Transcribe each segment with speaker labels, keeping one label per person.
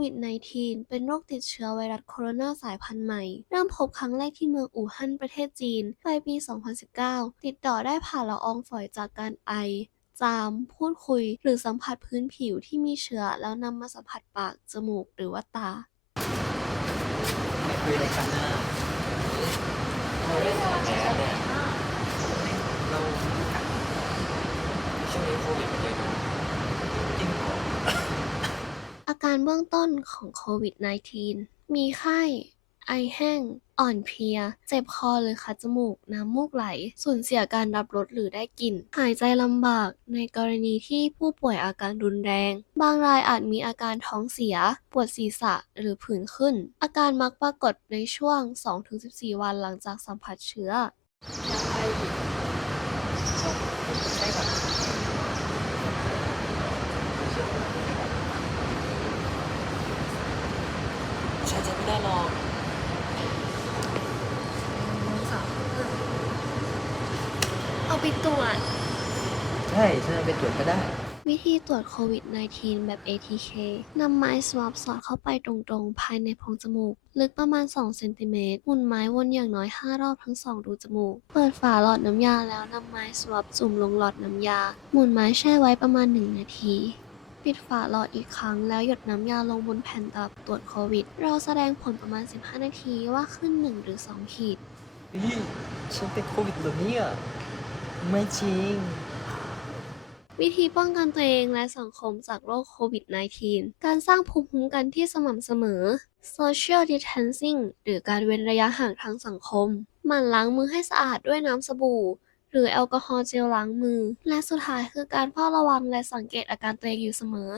Speaker 1: วิด -19 เป็นโรคติดเชื้อไวรัสโคโรนาสายพันธุ์ใหม่ เริ่มพบครั้งแรกที่เมืองอู่ฮั่นประเทศจีนปลายปี 2019 ติดต่อได้ผ่านละอองฝอยจากการไอจาม พูดคุย หรือสัมผัสพื้นผิวที่มีเชื้อแล้วนำมาสัมผัสปาก จมูก หรือว่าตา
Speaker 2: คุยอะไรกันนะเราได้ถามแล้วเนี่ยเราช่วงนี้โควิดมันเยอะนะจริงเหรอ
Speaker 1: อา การเบื้องต้นของโควิด -19 มีไข้ ไอแห้ง อ่อนเพลีย เจ็บคอหรือคัดจมูก น้ำมูกไหล สูญเสียการรับรสหรือได้กลิ่น หายใจลำบาก ในกรณีที่ผู้ป่วยอาการรุนแรง บางรายอาจมีอาการท้องเสีย ปวดศีรษะหรือผื่นขึ้น อาการมักปรากฏในช่วง 2-14 วันหลังจากสัมผัสเชื้อ
Speaker 2: ใช่ครับใช่จะไม่ได้หรอก
Speaker 1: เอาไปตรวจ
Speaker 2: ใช่ฉันเอาไปตรวจก็ได้
Speaker 1: วิธีตรวจโควิด -19 แบบ ATK นำไม้ swab สอดเข้าไปตรงๆ ภายในโพรงจมูก ลึกประมาณ 2 เซนติเมตรหมุนไม้วนอย่างน้อย 5 รอบทั้ง 2 รูจมูก เปิดฝาหลอดน้ำยาแล้วนำไม้ swab จุ่มลงหลอดน้ำยา หมุนไม้แช่ไว้ประมาณ 1 นาที ปิดฝาหลอดอีกครั้ง แล้วหยดน้ำยาลงบนแผ่นตลับตรวจโควิด เราแสดงผลประมาณ 15 นาทีว่าขึ้น 1 หรือ 2 ขีด
Speaker 2: นี่ฉันเป็นโควิดเหรอเนี่ย ไม่จริง
Speaker 1: วิธีป้องกันตัวเองและสังคมจากโรคโควิด -19 การสร้างภูมิคุ้มกันที่สม่ำเสมอ social distancing หรือการเว้นระยะห่างทางสังคม หมั่นล้างมือให้สะอาดด้วยน้ำสบู่ หรือแอลกอฮอล์เจลล้างมือ และสุดท้ายคือการเฝ้าระวังและสังเกตอาการตัวเองอยู่เสมอ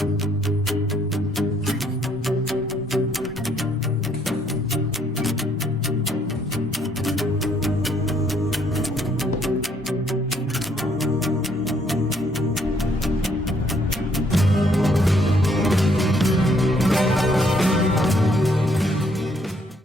Speaker 3: ตัว